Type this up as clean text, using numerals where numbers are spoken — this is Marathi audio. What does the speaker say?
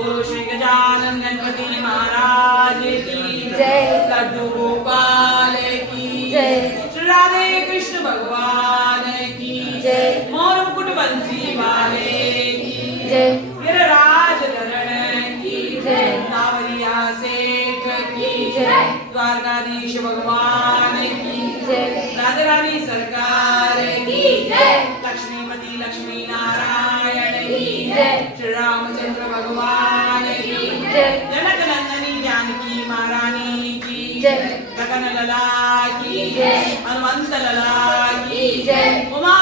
बोलो श्री गजानन गणपति महाराज की जय। लड्डू गोपाल की जय। श्री राधे कृष्ण भगवान की जय। मोर मुकुट बंसी वाले की जय। गिरिराज धरण की जय। नावरिया सेठ की जय। द्वारकाधीश भगवान की जय। राधा रानी सरकार की जय। लक्ष्मीपति लक्ष्मी नारायण की जय। श्री रामचंद्र भगवान की जय। जनक नंदनी जानकी महारानी की जय। गगन लला की जय। हनुमंत लला की जय। उमा